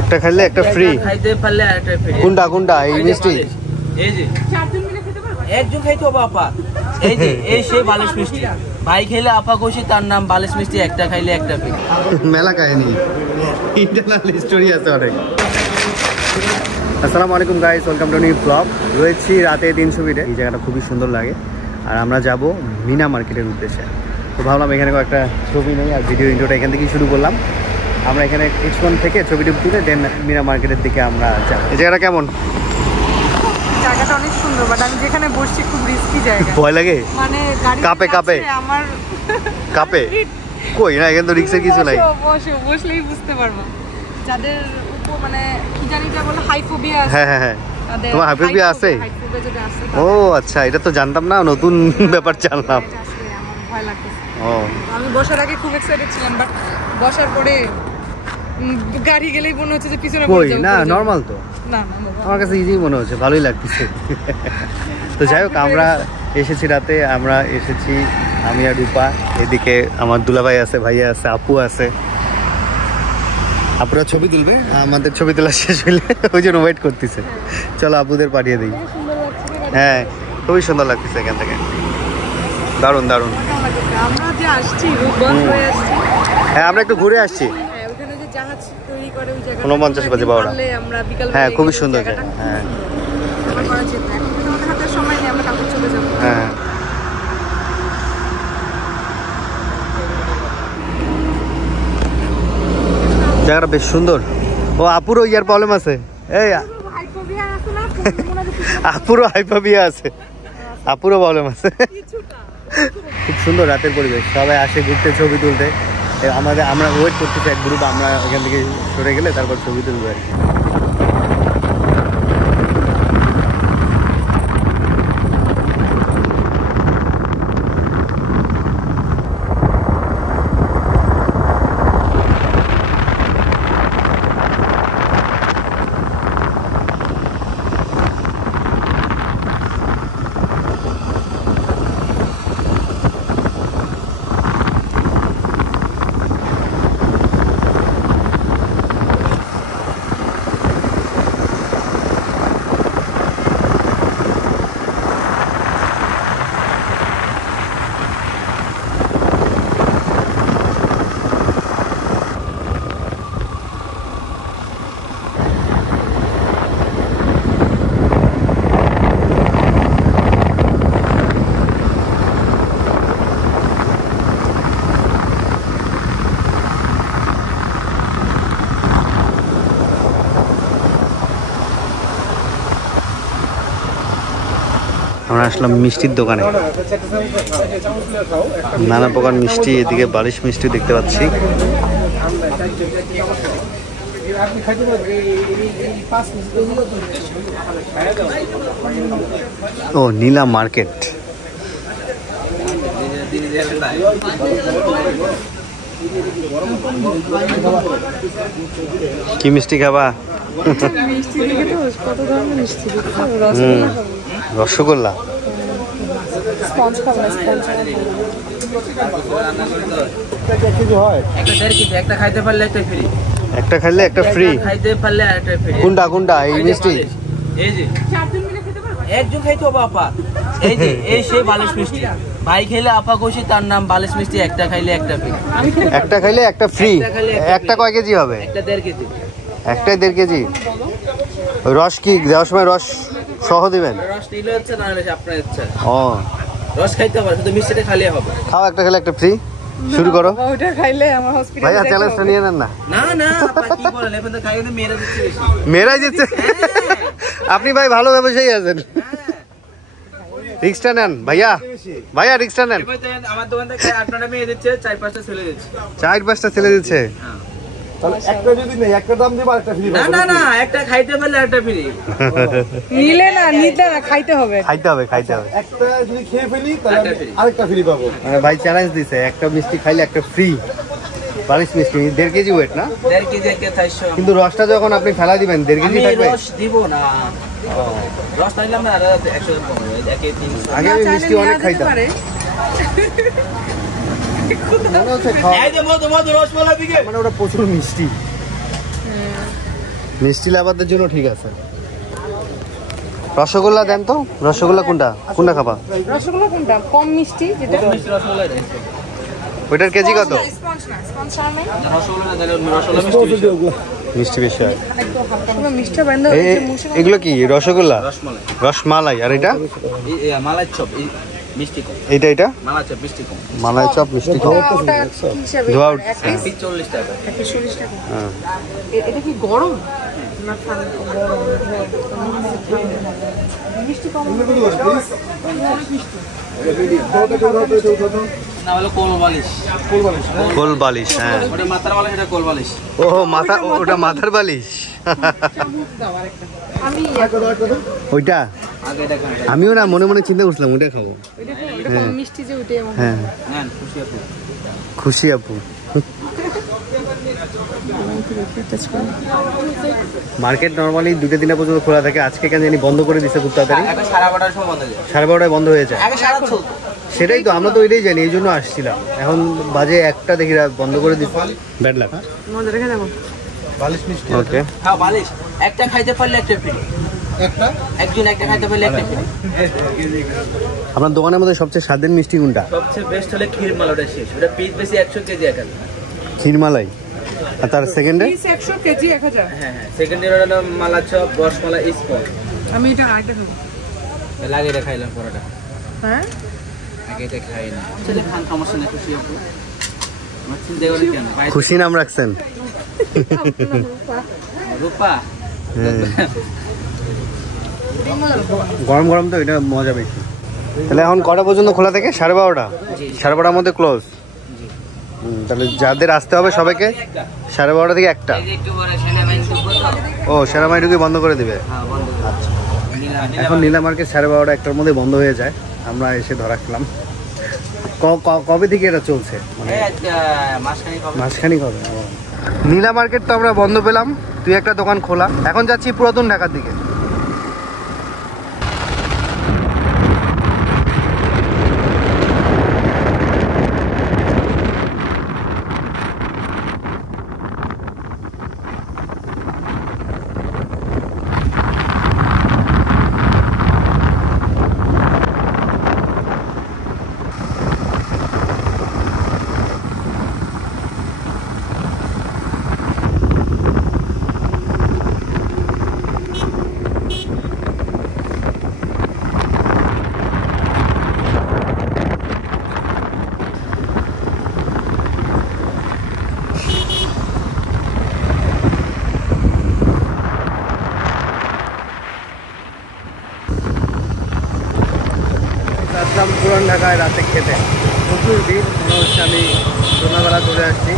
একটা খাইলে একটা ফ্রি। খাইতে পারলে আরেকটা ফ্রি। কোনটা কোনটা এই মিষ্টি? এই যে চারজন মিলে খেতে পারবে। একজন খাইতে হবে আপা। এই যে এই সেই বালিশ মিষ্টি। ভাই খেলে আপা খুশি, তার নাম বালিশ মিষ্টি, একটা খাইলে একটা ফ্রি। মেলা কাহিনী, ইন্টারনাল স্টোরি আছে অনেক। আসসালামু আলাইকুম guys, welcome to new blog. রয়েছি রাতে 300 ফিটে। এই জায়গাটা খুবই সুন্দর লাগে আর আমরা যাব মিনা মার্কেটের উদ্দেশ্যে। তো ভাবলাম এখানে একটা ছবি নেই আর ভিডিও ইন্ট্রোটা এখান থেকেই শুরু করলাম। আমরা এখানে কিছুক্ষণ থেকে ছবিটি তুলে দেন মিনা মার্কেটের দিকে আমরা যাব। এই জায়গাটা কেমন? জায়গাটা অনেক সুন্দর, বাট আমি যেখানে বসছি খুব রিস্কি জায়গা। ভয় লাগে? মানে গাড়ি কাপে কাপে আমার কাপে কই না, এখানে তো রিস্কের কিছু নাই। বসলেই বুঝতে পারবো যাদের উপর মানে কি জানিটা বলে হাইফোবিয়া আছে। হ্যাঁ হ্যাঁ হ্যাঁ, তোমার হাইফোবিয়া আছে? ও আচ্ছা, এটা তো জানতাম না, নতুন ব্যাপার জানলাম। ভয় লাগতেছে। ও আমি বসার আগে খুব এক্সাইটেড ছিলাম, বাট বসার পরে গাড়ি গেলেই মনে হচ্ছে যে পিছনে কই না, নরমাল তো। না আমার কাছে ইজি মনে হচ্ছে, ভালোই লাগতেছে। তো যাই হোক, আমরা এসেছি রাতে, আমরা এসেছি আমি আর রূপা। এদিকে আমার দুলাভাই আছে, ভাইয়া আছে, আপু আছে। আপুরা ছবি তুলবে, আমাদের ছবি তোলা শেষ হইলে ওই জন্য ওয়েট করতেছে। চলো আপুদের পাঠিয়ে দিই। হ্যাঁ খুবই সুন্দর লাগতেছে এখান থেকে, দারুণ দারুণ। আমরা যে আসছি রূপগঞ্জ হয়ে আসছি। হ্যাঁ আমরা একটু ঘুরে আসছি। হ্যাঁ ওখানে যে জাহাজ তৈরি করে ওই জায়গাটা 49 বাজে পাওয়া। আমরা বিকাল হ্যাঁ খুবই সুন্দর জায়গা। হ্যাঁ আমরা করা যেত। এখন কিন্তু আমাদের হাতে সময় নেই, আমরা কালকে চলে যাব। হ্যাঁ জায়গাটা বেশ সুন্দর। ও আপুরও ইয়ার প্রবলেম আছে, এই হাইফোবিয়া আছে না, আপুরও হাইপোবিয়া আছে, আপুরও প্রবলেম আছে। খুব সুন্দর রাতের পরিবেশ, সবাই আসে ঘুরতে, ছবি তুলতে। আমরা ওয়েট করতেছি এক গ্রুপ, আমরা এখান থেকে সরে গেলে তারপর ছবি তুলবো আর কি। আমরা আসলাম মিষ্টির দোকানে, নানা প্রকার মিষ্টি। এদিকে বালিশ মিষ্টি দেখতে পাচ্ছি। ও নীলা মার্কেট। কি মিষ্টি খাবা? কত ধরনের মিষ্টি, রসগোল্লা। স্পঞ্জ খাবো না, স্পঞ্জ একটা খাইতে পারলে একটা ফ্রি। একটা খাইলে একটা ফ্রি। খাইতে পারলে আরেকটা ফ্রি। কোনটা কোনটা এই মিষ্টি? এই যে চারজন মিলে খেতে পারবে। একজন খাইতে হবে আপা। এই যে এই সেই বালিশ মিষ্টি। ভাই খেলে আপা খুশি, তার নাম বালিশ মিষ্টি, একটা খাইলে একটা ফ্রি। একটা খাইলে একটা ফ্রি। একটা কয় কেজি হবে? একটা 1.5 কেজি। একটাই 1.5 কেজি। রস কি দেওয়ার সময় রস সহ দিবেন? রস নিলে হচ্ছে, না হলে আপনার ইচ্ছা। ও রস খাইতে পারে, শুধু মিষ্টিটা খালি হবে। খাও, একটা খেলে একটা ফ্রি। শুরু করো। ওটা খাইলে আমার হসপিটালে ভাইয়া চ্যালেঞ্জটা নিয়ে নেন না। না না আপা কি বলেন, এখন তো খাইলে মেরে দিচ্ছে বেশি। মেরাই দিচ্ছে? আপনি ভাই ভালো ব্যবসায়ী আছেন, রিক্সটা নেন ভাইয়া। ভাইয়া রিক্সটা নেন। আমার দোকান থেকে 8-9টা মেয়ে দিচ্ছে, 4-5টা ছেলে দিচ্ছে। 4-5টা ছেলে দিচ্ছে। তাহলে একটা যদি নেই, একটা দাম দিব আরেকটা ফ্রি। না না না, একটা খাইতে পারলে একটা ফ্রি। নিলে না, নিতে না, খাইতে হবে। খাইতে হবে খাইতে হবে। একটা যদি খেয়ে ফেলি তাহলে আরেকটা ফ্রি পাবো। মানে ভাই চ্যালেঞ্জ দিছে, একটা মিষ্টি খাইলে একটা ফ্রি। বালিশ মিষ্টি 1.5 কেজি ওয়েট না? 1.5 কেজি একটা 400। কিন্তু রসটা যখন আপনি ফেলা দিবেন 1.5 কেজি থাকবে। রস দিব না, রস তাইলে আমরা 100 কমাবো। একে 300। আগে আমি মিষ্টি অনেক খাইতাম। মনে হচ্ছে এই যে মধু রসমালাই দিকে, মানে ওটা প্রচুর মিষ্টি। মিষ্টি লাভারদের জন্য ঠিক আছে। রসগোল্লা দেন তো, রসগোল্লা কোনটা কোনটা খাবা? রসগোল্লা কোনটা কম মিষ্টি যেটা? মিষ্টি রসগোল্লা এটা। ওইটার কেজি কত? স্পঞ্জ না, স্পঞ্জ চাউমিন। রসগোল্লা দিলে রসগোল্লা মিষ্টি বেশি। মিষ্টি বেশি হয়। একদম হালকা মিষ্টি বান্দা এগুলো কি রসগোল্লা? রসমালাই। রসমালাই। আর এটা এই মালাই চপ এই মিষ্টি কম। এটা এটা মালাই চপ মিষ্টি কম। মালাই চপ মিষ্টি কম। ওটা কি হিসাবে? ধোয়া এক উঠছে। পিস 40 টাকা। 140 টাকা। হ্যাঁ। এটা কি গরম না ঠান্ডা? গরম। মিষ্টি কম। না হলো কোল বালিশ। কোল বালিশ। হ্যাঁ, ওটা মাথার বালিশ, এটা কোল বালিশ। ও মাথা, ওটা মাথার বালিশ। চামচ দাও আরেকটা। আমি ওইটা আগে এটা খান। আমিও না মনে মনে চিন্তা করছিলাম ওইটা খাবো। এটা কম মিষ্টি যে ওইটাই আমার। হ্যাঁ, নেন খুশি আপু। খুশি আপু। মার্কেট নর্মালি 2-3 পর্যন্ত খোলা থাকে, আজকে কেন জানি বন্ধ করে দিচ্ছে খুব তাড়াতাড়ি। এখন 12:30টার সময় বন্ধ হয়ে যায়। 12:30টায় বন্ধ হয়ে যায়। আগে 12:30 সেটাই তো, আমরা তো ওইটাই জানি, এই জন্য আসছিলাম। এখন বাজে 1টা, দেখি বন্ধ করে দিচ্ছে। Bad luck. মজা রেখে যাবো। ওকে, হ্যাঁ বালিশ একটা খাইতে পারলে একটা ফ্রি। একজন একটা খাইতে পারলে একটা ফ্রি। আপনার দোকানের মধ্যে সবচেয়ে স্বাদের মিষ্টি কোনটা? সবচেয়ে বেস্ট হলে ক্ষীরমালাটা শেষ। ওটা পিস বেশি 100 কেজি একাল। ক্ষীরমালাই। আর তার সেকেন্ডে? Piece 100 KG 1000। হ্যাঁ হ্যাঁ, সেকেন্ড ইয়ার হলো মালা চপ, রসমালাই, স্পঞ্জ। আমি এটা আগে খাবো। লাগে এটা খাইলাম পরোটা। হ্যাঁ আগে এটা খাই না। চলে খান, সমস্যা নেই, খুশি আপু। আমার চিন্তা করে কেন? খুশি নাম রাখছেন? রূপা। গরম গরম তো, এটা মজা বেশি। তাহলে এখন কটা পর্যন্ত খোলা থাকে? 12:30টা। 12:30টার মধ্যে ক্লোজ। তাহলে যাদের আসতে হবে সবাইকে 12:30 থেকে 1টা। একটু পরে সেনাবাহিনী ঢুকবো তো। ও, সেনাবাহিনী ঢুকে বন্ধ করে দিবে। হ্যাঁ বন্ধ। আচ্ছা, নীলা এখন নীলা মার্কেট 12:30 1টার মধ্যে বন্ধ হয়ে যায়। আমরা এসে ধরা খেলাম। কবে থেকে এটা চলছে? মানে মাসখানি কবে? মাঝখানি কবে? নীলা মার্কেট তো আমরা বন্ধ পেলাম, 2-1টা দোকান খোলা। এখন যাচ্ছি পুরাতন ঢাকার দিকে। আসলাম পুরান ঢাকায় রাতে খেতে। প্রচুর ভিড়, মনে হচ্ছে আমি সন্ধ্যাবেলা চলে আসছি।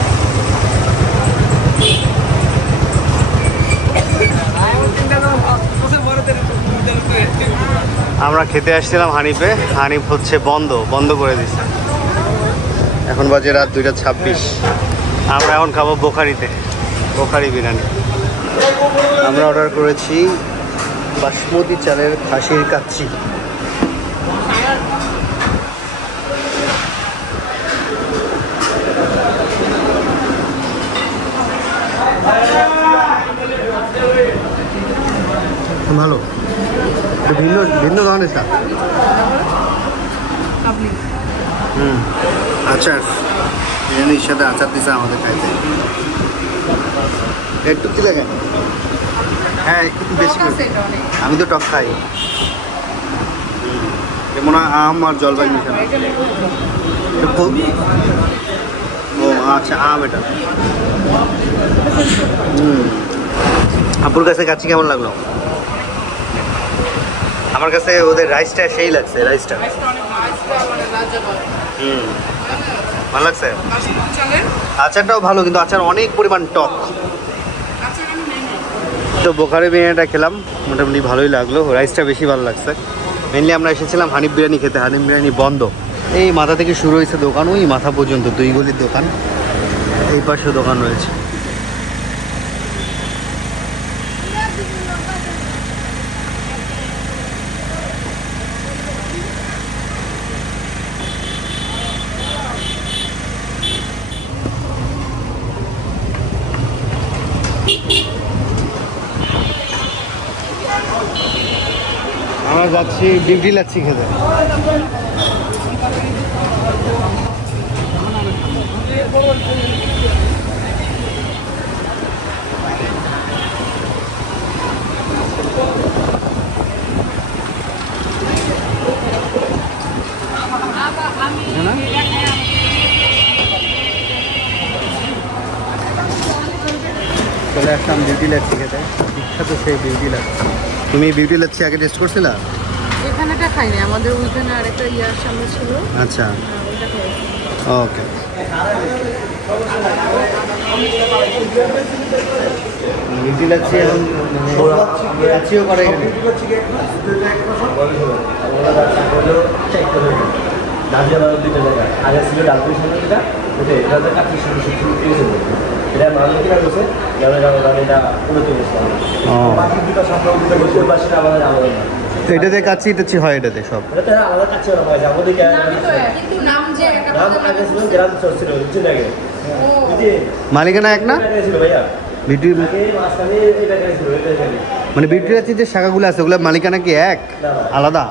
আমরা খেতে আসছিলাম হানিফে, হানিফ হচ্ছে বন্ধ করে দিচ্ছে। এখন বাজে রাত 2:26। আমরা এখন খাবো বোখারিতে, বোখারি বিরিয়ানি। আমরা অর্ডার করেছি বাসমতি চালের খাসির কাচ্চি। ভালো, ভিন্ন ভিন্ন ধরনের স্বাদ। আচার, বিরিয়ানির সাথে আচার দিছে আমাদের খাইতে। একটু কি লাগে? হ্যাঁ, একটু বেশি করে। আমি তো টক খাই। যেমন আম আর জলপাই মিশানো। ও আচ্ছা, আম এটা। আপুর কাছে কাচ্চি কেমন লাগলো? আমার কাছে ওদের রাইসটা সেই লাগছে, রাইসটা ভালো লাগছে। আচারটাও ভালো, কিন্তু আচার অনেক পরিমাণ টক। তো বোখারি বিরিয়ানিটা খেলাম, মোটামুটি ভালোই লাগলো। রাইসটা বেশি ভালো লাগছে। মেনলি আমরা এসেছিলাম হানিফ বিরিয়ানি খেতে, হানিফ বিরিয়ানি বন্ধ। এই মাথা থেকে শুরু হয়েছে দোকান, ওই মাথা পর্যন্ত 2 গলির দোকান, এই পাশেও দোকান রয়েছে। আমরা যাচ্ছি বিউটি লাচ্ছি খেতে। চলে আসলাম বিউটি লাচ্ছি খেতে, বিখ্যাত সেই বিউটি লাচ্ছি। তুমি বিউটি লাচ্ছি আগে টেস্ট করছিলা? এখানেটা খাইনি, আমাদের ওইখানে আরেকটা ইয়ার সামনে ছিল। আচ্ছা, ওইটা খাইছি। ওকে। বিউটি লাচ্ছি এবং লাচ্ছিও করে এখানে। আগে ছিল ডালপুরি সামনে যেটা ওটাই এটা হচ্ছে কাঁচি এটা মানুষ কিনা করছে এটা উন্নতি করছে। বাকি দুটো সামনে দুটো বসে পাশে আমাদের আলাদা না। তো এটাতে কাচ্চি টাচ্চি হয় এটাতে সব? এটাতে আলাদা কাচ্চি ওরা হয় আমাদের কিন্তু নাম যে নাম আগে ছিল গ্রাম চলছিল বুঝছেন আগে মালিকানা এক না ছিল ভাইয়া বিউটি মাঝখানে এটা ছিল মানে বিউটি লাচ্ছি যে শাখাগুলো আছে ওগুলো মালিকানা কি এক আলাদা?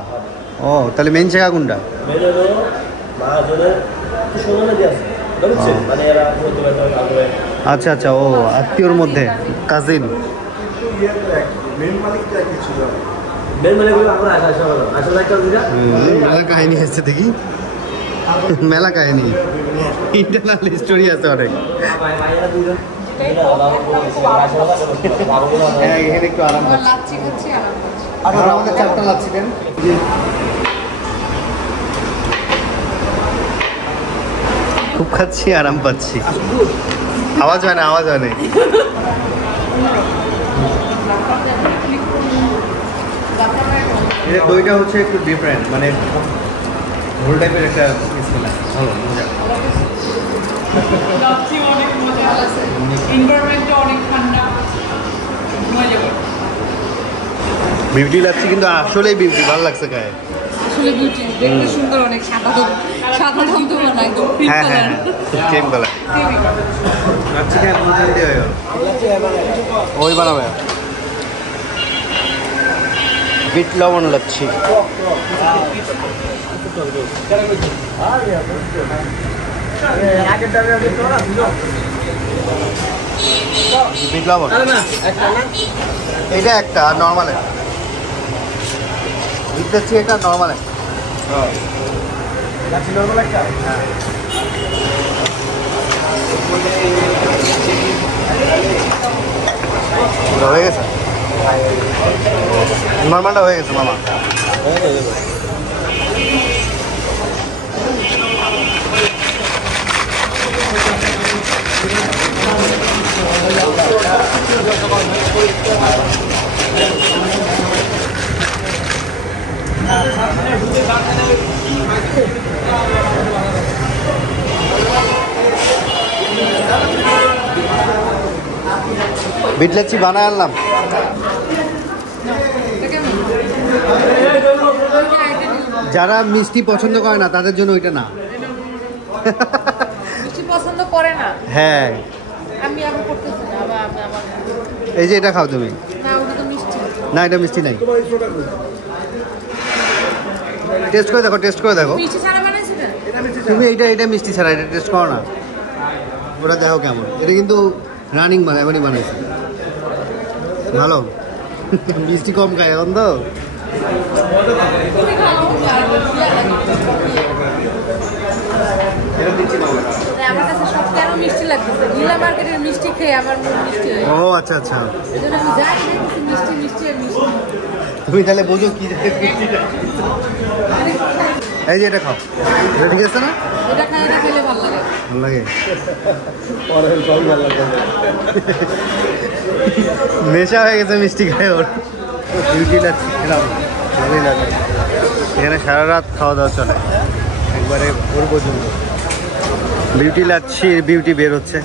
ও তাহলে মেন শাখা কোনটা? মেন হলো মহাজনের সোনানা দিয়ে আছে বুঝছেন মানে এরা আচ্ছা আচ্ছা, ও আত্মীয়র মধ্যে কাজিন। মেন মালিকটা কি ছিল? মেন মানে আমরা আসলে একটা মেলা কাহিনী আছে দেখি, মেলা কাহিনী ইন্টারনাল স্টোরি আছে অনেক। এখানে একটু আরাম আমার লাচ্ছি খাচ্ছি, আরাম করছি। আর আমাদের চারটা লাচ্ছি দেন। খুব খাচ্ছি, আরাম পাচ্ছি। আওয়াজ হয় না, আওয়াজ হয় না। এটা দইটা হচ্ছে একটু ডিফারেন্ট, মানে হোল টাইপের একটা ভালো মজা। লাচ্ছি অনেক মজা আছে, এনভায়রনমেন্টটা অনেক ঠান্ডা, মজা করে। বিউটি লাচ্ছি কিন্তু আসলেই বিউটি, ভালো লাগছে গায়ে। আসলে বিউটি দেখতে সুন্দর, অনেক সাদা তো না, একদম পিঙ্ক হ্যাঁ হ্যাঁ, কালার। ক্রিম কালার লাচ্ছি খায় মজা দিয়ে হয় ওই বানাবে বিট লবণ লাচ্ছি। বিট লবণ এটা একটা, আর নর্মাল বিট লাচ্ছি এটা নর্মাল হয়ে গেছে, নর্মালটা হয়ে গেছে মামা। বিট লাচ্ছি বানায় আনলাম। যারা মিষ্টি পছন্দ করে না তাদের জন্য ওইটা না। মিষ্টি পছন্দ করে না, হ্যাঁ আমি আবার করতেছি না, আবার আমি আমার এই যে এটা খাও তুমি। না, ওটা তো মিষ্টি না এটা মিষ্টি নাই, টেস্ট করে দেখো, টেস্ট করে দেখো। মিষ্টি ছাড়া বানাইছি না। তুমি এটা মিষ্টি ছাড়া এটা টেস্ট করো না, ওটা দেখো কেমন। এটা কিন্তু রানিং এমনই বানাইছে, ভালো। মিষ্টি কম খায় এখন তো। তুমি খাও, আমার কাছে সব কেন মিষ্টি লাগতেছে, নীলা মার্কেটের মিষ্টি খেয়ে আমার মুখ মিষ্টি হয়ে ও আচ্ছা আচ্ছা, এই জন্য আমি যাই দেখতেছি মিষ্টি মিষ্টি আর মিষ্টি। তুমি তাহলে বোঝো কি এই যে এটা খাও, এটা ঠিক আছে না? এটা খাই, এটা খেলে ভালো লাগে। ভালো লাগে, নেশা হয়ে গেছে মিষ্টি খায় ওর। বিউটি লাচ্ছি খেলাম, ভালোই লাগে। এখানে সারা রাত খাওয়া দাওয়া চলে, একবারে ভোর পর্যন্ত। বিউটি লাচ্ছির বিউটি বের হচ্ছে।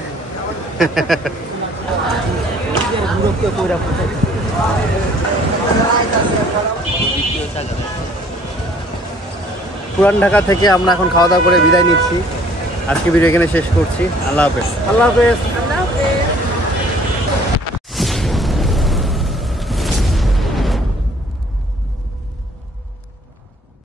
পুরান ঢাকা থেকে আমরা এখন খাওয়া দাওয়া করে বিদায় নিচ্ছি। আজকে ভিডিও এখানে শেষ করছি। আল্লাহ হাফেজ। আল্লাহ হাফেজ।